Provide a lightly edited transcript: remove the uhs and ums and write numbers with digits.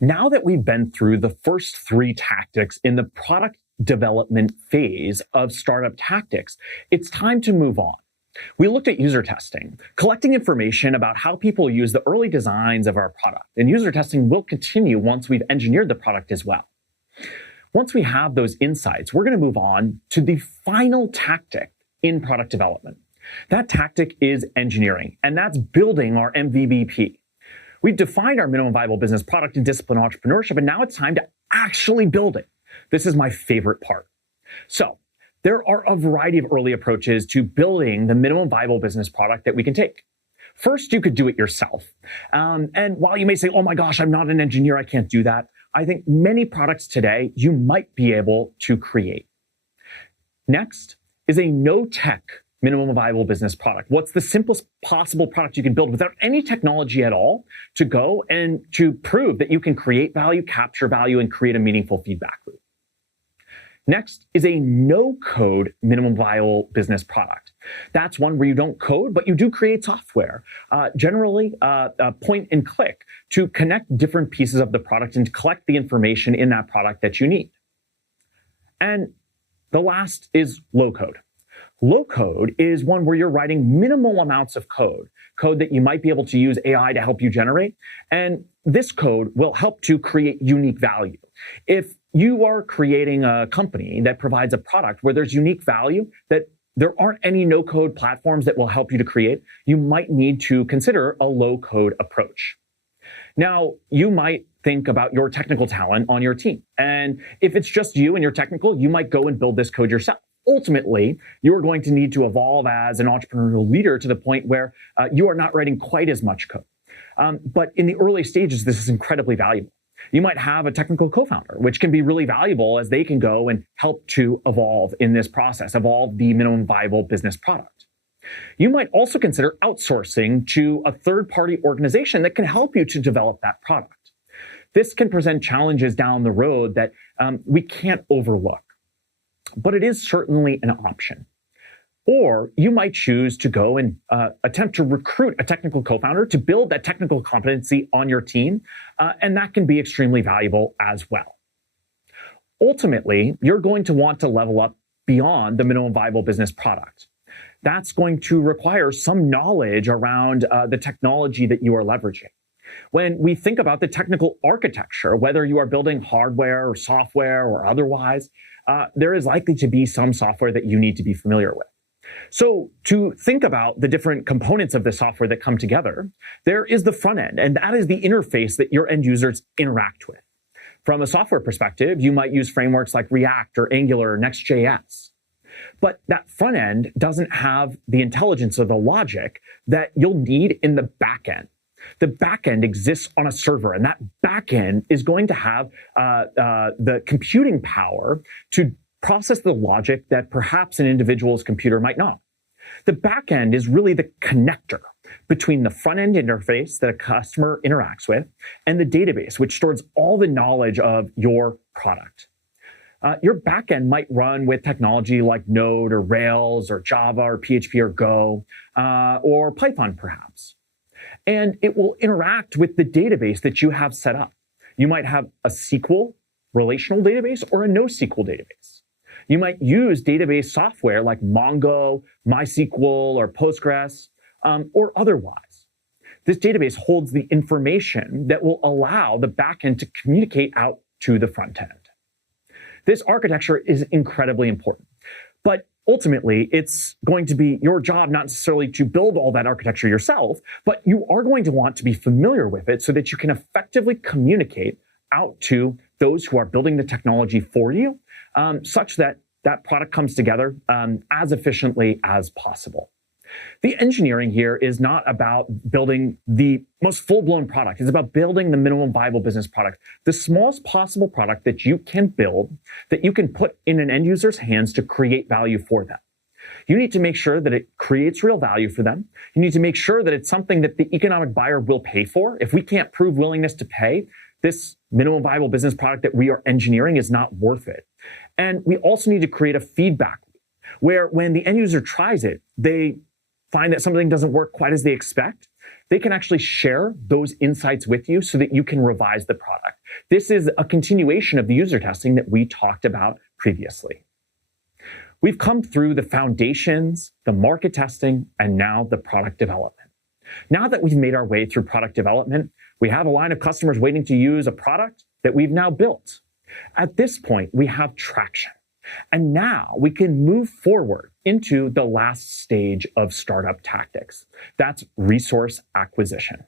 Now that we've been through the first three tactics in the product development phase of startup tactics, it's time to move on. We looked at user testing, collecting information about how people use the early designs of our product, and user testing will continue once we've engineered the product as well. Once we have those insights, we're going to move on to the final tactic in product development. That tactic is engineering, and that's building our MVP. We've defined our minimum viable business product in discipline entrepreneurship, and now it's time to actually build it. This is my favorite part. So, there are a variety of early approaches to building the minimum viable business product that we can take. First, you could do it yourself. And while you may say, oh my gosh, I'm not an engineer, I can't do that, I think many products today you might be able to create. Next is a no-tech minimum viable business product. What's the simplest possible product you can build without any technology at all to go and to prove that you can create value, capture value, and create a meaningful feedback loop? Next is a no-code minimum viable business product. That's one where you don't code, but you do create software, generally point and click, to connect different pieces of the product and to collect the information in that product that you need. And the last is low-code. Low-code is one where you're writing minimal amounts of code that you might be able to use AI to help you generate. And this code will help to create unique value. If you are creating a company that provides a product where there's unique value that there aren't any no-code platforms that will help you to create, you might need to consider a low-code approach. Now, you might think about your technical talent on your team. And if it's just you and you're technical, you might go and build this code yourself. Ultimately, you are going to need to evolve as an entrepreneurial leader to the point where you are not writing quite as much code. But in the early stages, this is incredibly valuable. You might have a technical co-founder, which can be really valuable as they can go and help to evolve in this process, evolve the minimum viable business product. You might also consider outsourcing to a third-party organization that can help you to develop that product. This can present challenges down the road that we can't overlook, but it is certainly an option. Or you might choose to go and attempt to recruit a technical co-founder to build that technical competency on your team, and that can be extremely valuable as well. Ultimately, you're going to want to level up beyond the minimum viable business product. That's going to require some knowledge around the technology that you are leveraging. When we think about the technical architecture, whether you are building hardware or software or otherwise, there is likely to be some software that you need to be familiar with. So to think about the different components of the software that come together, there is the front end, and that is the interface that your end users interact with. From a software perspective, you might use frameworks like React or Angular or Next.js. But that front end doesn't have the intelligence or the logic that you'll need in the back end. The back end exists on a server, and that back end is going to have the computing power to process the logic that perhaps an individual's computer might not. The back end is really the connector between the front end interface that a customer interacts with and the database, which stores all the knowledge of your product. Your back end might run with technology like Node or Rails or Java or PHP or Go or Python perhaps. And it will interact with the database that you have set up. You might have a SQL relational database or a NoSQL database. You might use database software like Mongo, MySQL, or Postgres, or otherwise. This database holds the information that will allow the backend to communicate out to the front end. This architecture is incredibly important, but ultimately, it's going to be your job not necessarily to build all that architecture yourself, but you are going to want to be familiar with it so that you can effectively communicate out to those who are building the technology for you, such that that product comes together as efficiently as possible. The engineering here is not about building the most full-blown product. It's about building the minimum viable business product, the smallest possible product that you can build, that you can put in an end user's hands to create value for them. You need to make sure that it creates real value for them. You need to make sure that it's something that the economic buyer will pay for. If we can't prove willingness to pay, this minimum viable business product that we are engineering is not worth it. And we also need to create a feedback loop where when the end user tries it, they find that something doesn't work quite as they expect. They can actually share those insights with you so that you can revise the product. This is a continuation of the user testing that we talked about previously. We've come through the foundations, the market testing, and now the product development. Now that we've made our way through product development, we have a line of customers waiting to use a product that we've now built. At this point, we have traction. And now we can move forward into the last stage of startup tactics. That's resource acquisition.